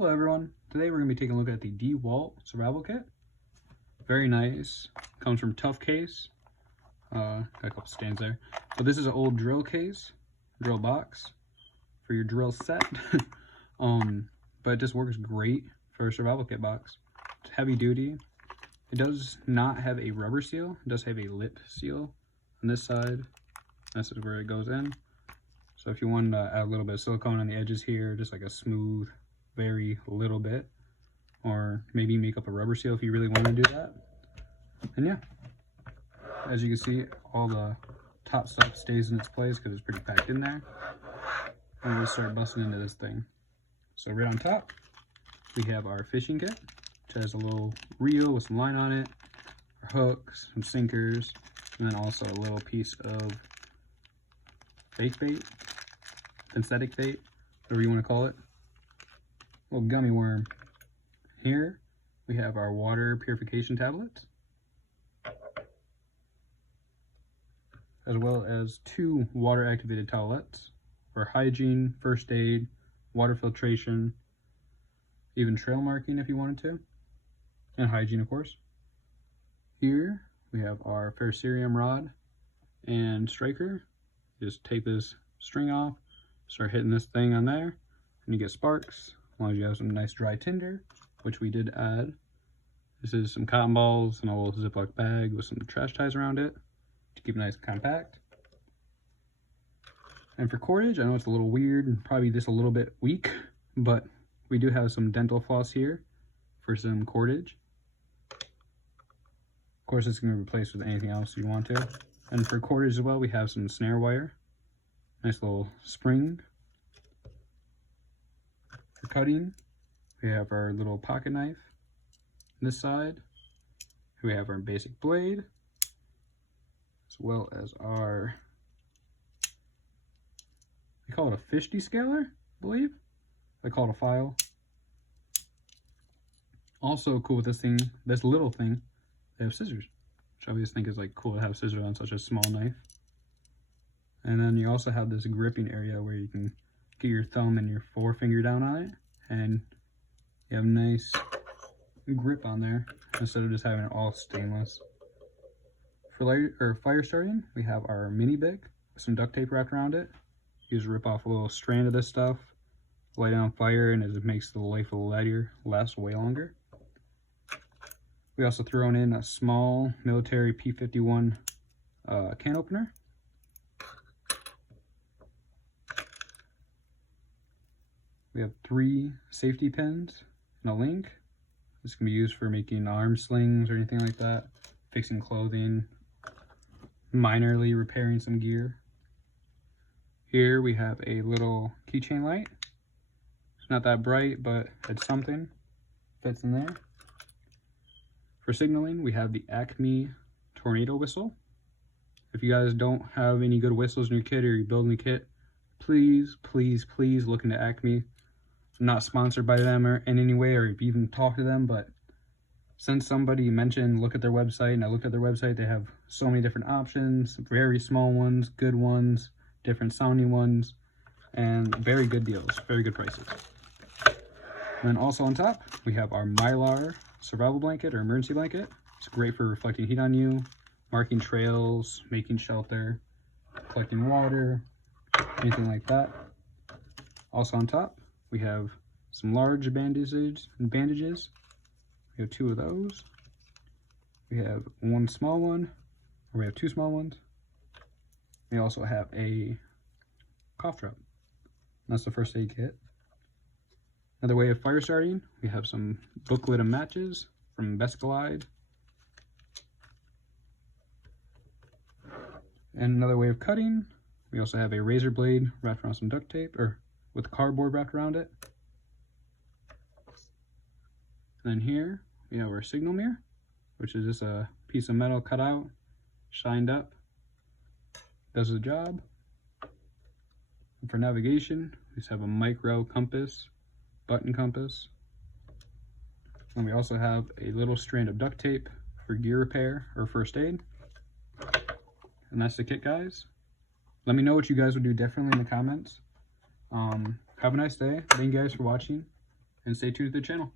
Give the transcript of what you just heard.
Hello everyone, today we're going to be taking a look at the DeWALT Survival Kit. Very nice, comes from tough case, got a couple stands there. But this is an old drill case, drill box for your drill set. But it just works great for a survival kit box. It's heavy duty. It does not have a rubber seal, it does have a lip seal on this side. This is where it goes in. So if you want to add a little bit of silicone on the edges here, just like a smooth, very little bit, or maybe make up a rubber seal if you really want to do that. And yeah, as you can see, all the top stuff stays in its place because it's pretty packed in there. And we'll start busting into this thing. So right on top, we have our fishing kit, which has a little reel with some line on it, our hooks, some sinkers, and then also a little piece of fake bait, synthetic bait, whatever you want to call it. Little gummy worm. Here we have our water purification tablets, as well as 2 water activated towelettes for hygiene, first aid, water filtration, even trail marking if you wanted to, and hygiene of course. Here we have our ferrocerium rod and striker. Just take this string off, start hitting this thing on there, and you get sparks. As long as you have some nice dry tinder, which we did add. This is some cotton balls and a little Ziploc bag with some trash ties around it to keep it nice and compact. And for cordage, I know it's a little weird and probably just a little bit weak, but we do have some dental floss here for some cordage. Of course, it's going to be replaced with anything else you want to. And for cordage as well, we have some snare wire, nice little spring. For cutting, we have our little pocket knife on this side. We have our basic blade, as well as our, we call it a fish descaler, I believe. I call it a file. Also cool with this thing, this little thing, they have scissors, which I always think is like cool to have scissors on such a small knife. And then you also have this gripping area where you can get your thumb and your forefinger down on it, and you have a nice grip on there instead of just having it all stainless. For light or fire starting, we have our mini Bic with some duct tape wrapped around it. You just rip off a little strand of this stuff, light it on fire, and it makes the life of the lighter last way longer. We also thrown in a small military P51 can opener. We have 3 safety pins and a link. This can be used for making arm slings or anything like that, fixing clothing, minorly repairing some gear. Here we have a little keychain light. It's not that bright, but it's something. Fits in there. For signaling, we have the Acme tornado whistle. If you guys don't have any good whistles in your kit or you're building a kit, please, please, please look into Acme. I'm not sponsored by them or in any way, or even talk to them, but since somebody mentioned look at their website, and I looked at their website, they have so many different options, very small ones, good ones, different sounding ones, and very good deals, very good prices. And then also on top, we have our Mylar survival blanket or emergency blanket. It's great for reflecting heat on you, marking trails, making shelter, collecting water, anything like that. Also on top, we have some large bandages. We have 2 of those. We have 1 small one, or we have 2 small ones. We also have a cough drop. That's the first aid kit. Another way of fire starting, we have some booklet of matches from Bescalide. And another way of cutting, we also have a razor blade wrapped around some duct tape, or with cardboard wrapped around it. And then here we have our signal mirror, which is just a piece of metal cut out, shined up, does the job. And for navigation, we just have a micro compass, button compass. And we also have a little strand of duct tape for gear repair or first aid. And that's the kit, guys. Let me know what you guys would do differently in the comments. Have a nice day. Thank you guys for watching. and stay tuned to the channel.